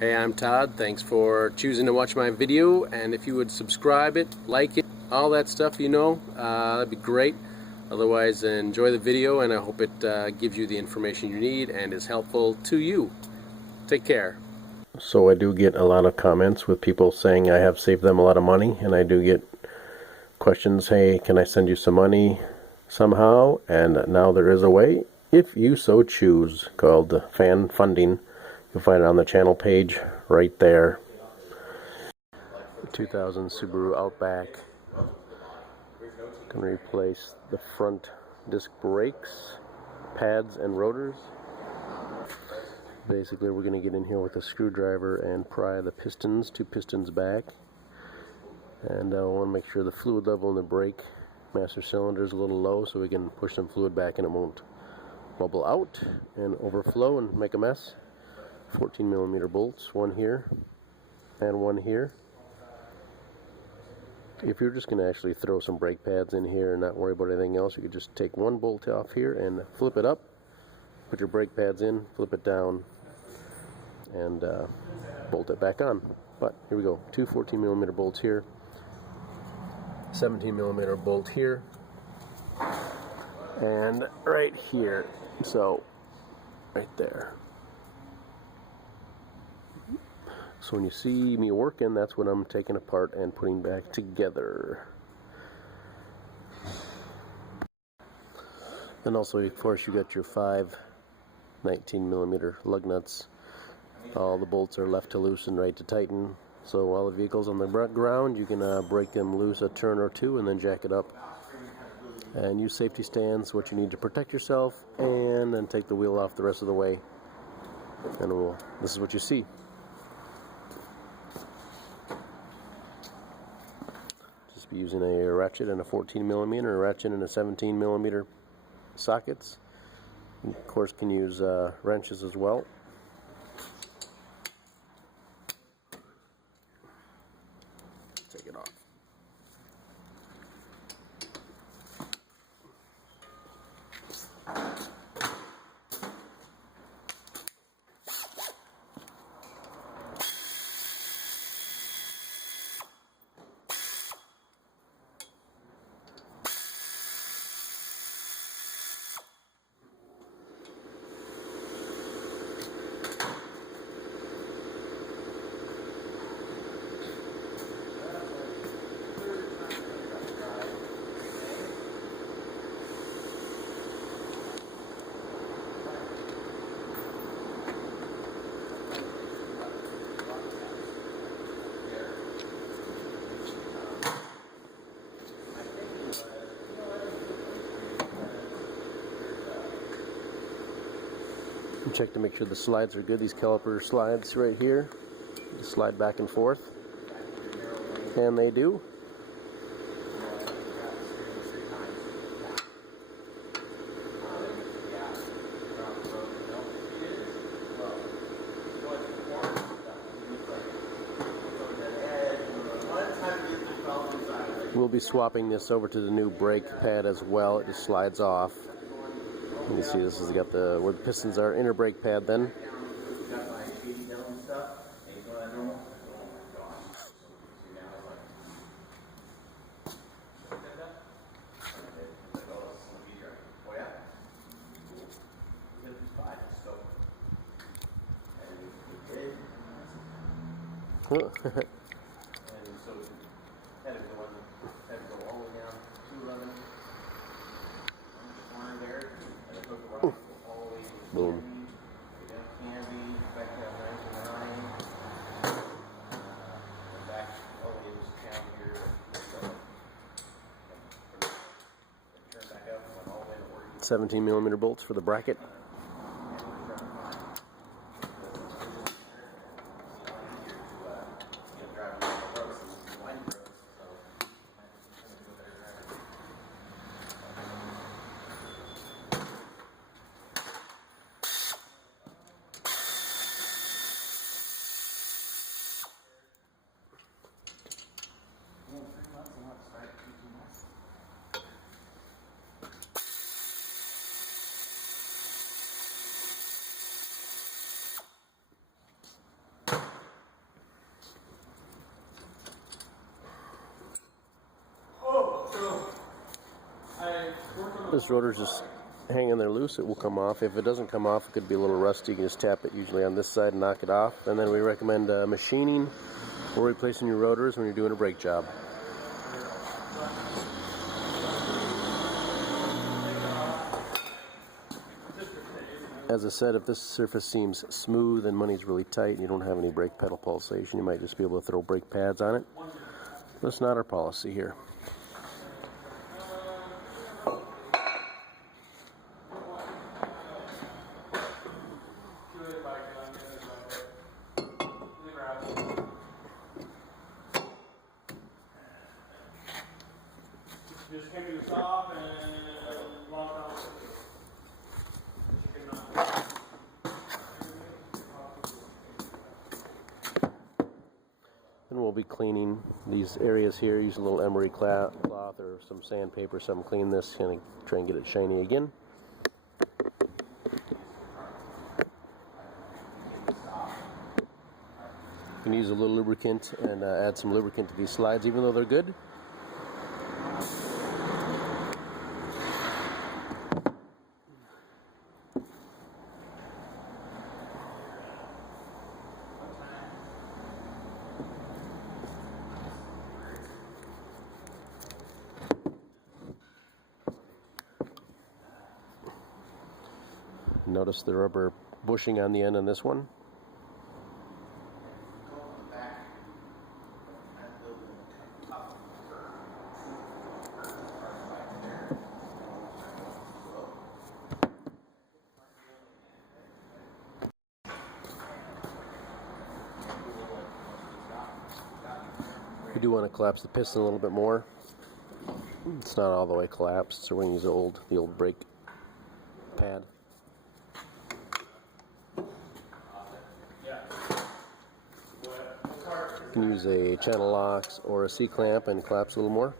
Hey, I'm Todd. Thanks for choosing to watch my video, and if you would subscribe it, like it, all that stuff, that'd be great. Otherwise, enjoy the video, and I hope it gives you the information you need and is helpful to you. Take care. So I do get a lot of comments with people saying I have saved them a lot of money, and I do get questions, hey, can I send you some money somehow? And now there is a way, if you so choose, called fan funding. You'll find it on the channel page right there. 2000 Subaru Outback. Going to replace the front disc brakes, pads, and rotors. Basically, we're going to get in here with a screwdriver and pry the pistons, 2 pistons back. And I want to make sure the fluid level in the brake master cylinder is a little low so we can push some fluid back and it won't bubble out and overflow and make a mess. 14mm bolts, one here and one here. If you're just going to actually throw some brake pads in here and not worry about anything else, you could just take one bolt off here and flip it up, put your brake pads in, flip it down, and bolt it back on. But here we go, 2 14mm bolts here, 17mm bolt here, and right here. So right there. So when you see me working, that's what I'm taking apart and putting back together. And also, of course, you got your 5 19mm lug nuts. All the bolts are left to loosen, right to tighten. So while the vehicle's on the ground, you can break them loose a turn or two and then jack it up. And use safety stands, what you need to protect yourself, and then take the wheel off the rest of the way. And this is what you see. Just be using a ratchet and a 14mm, or a ratchet and a 17mm sockets. You, of course, can use wrenches as well. Take it off. Check to make sure the slides are good. These caliper slides right here, just slide back and forth, and they do. We'll be swapping this over to the new brake pad as well. It just slides off. You can see this has got where the pistons are, inner brake pad then. Boom. $17mm bolts for the bracket. This rotor's just hanging there loose, it will come off. If it doesn't come off, it could be a little rusty. You can just tap it usually on this side and knock it off. And then we recommend machining or replacing your rotors when you're doing a brake job. As I said, if this surface seems smooth and money's really tight and you don't have any brake pedal pulsation, you might just be able to throw brake pads on it. That's not our policy here. Just take this off and lock off. Then we'll be cleaning these areas here. Use a little emery cloth or some sandpaper or something. Clean this and try and get it shiny again. You can use a little lubricant and add some lubricant to these slides, even though they're good. Notice the rubber bushing on the end on this one. We do want to collapse the piston a little bit more. It's not all the way collapsed, so we're going to use the old brake pad. You can use a channel locks or a C-clamp and collapse a little more.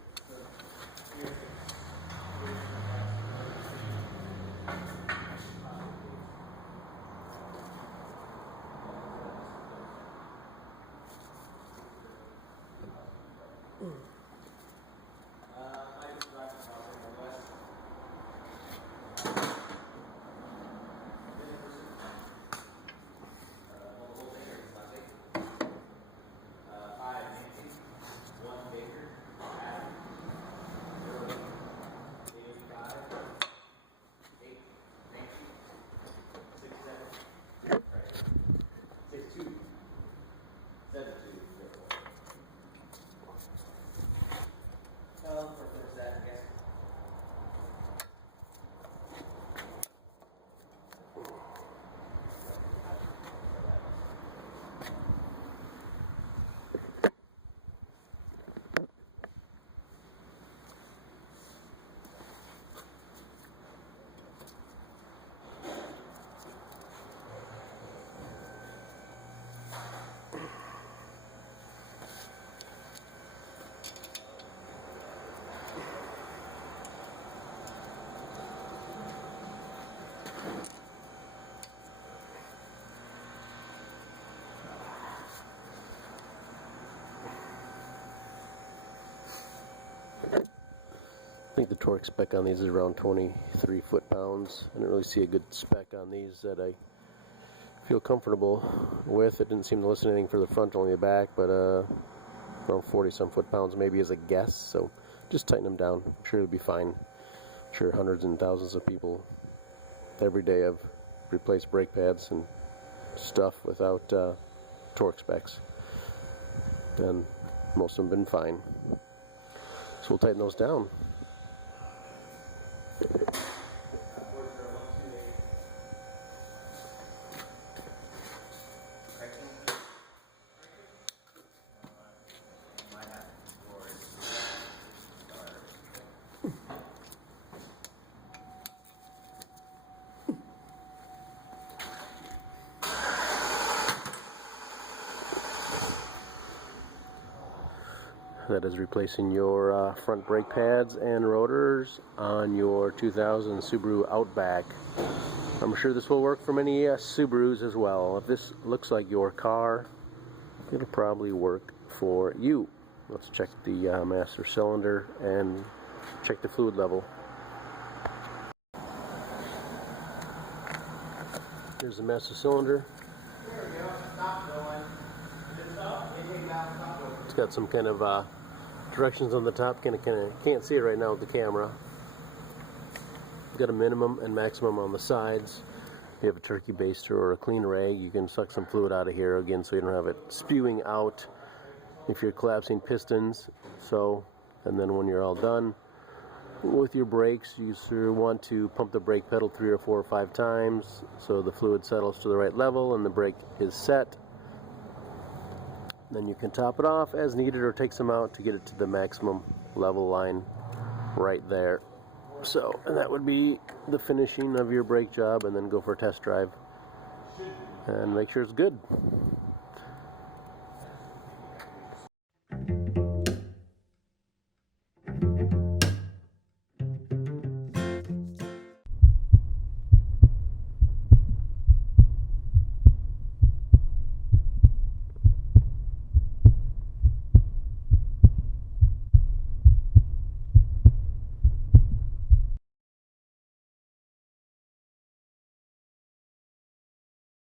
I think the torque spec on these is around 23 foot-pounds. I didn't really see a good spec on these that I feel comfortable with. It didn't seem to list anything for the front, only the back, but around 40-some foot-pounds maybe as a guess, so just tighten them down. I'm sure it'll be fine. I'm sure hundreds and thousands of people every day have replaced brake pads and stuff without torque specs, and most of them have been fine. So we'll tighten those down. That is replacing your front brake pads and rotors on your 2000 Subaru Outback. I'm sure this will work for many Subarus as well. If this looks like your car, it'll probably work for you. Let's check the master cylinder and check the fluid level. Here's the master cylinder. It's got some kind of directions on the top. Kind of can't see it right now with the camera. It's got a minimum and maximum on the sides. If you have a turkey baster or a clean rag, you can suck some fluid out of here again, so you don't have it spewing out if you're collapsing pistons. So, and then when you're all done with your brakes, you want to pump the brake pedal 3 or 4 or 5 times so the fluid settles to the right level and the brake is set. Then you can top it off as needed or take some out to get it to the maximum level line right there. So, and that would be the finishing of your brake job, and then go for a test drive and make sure it's good.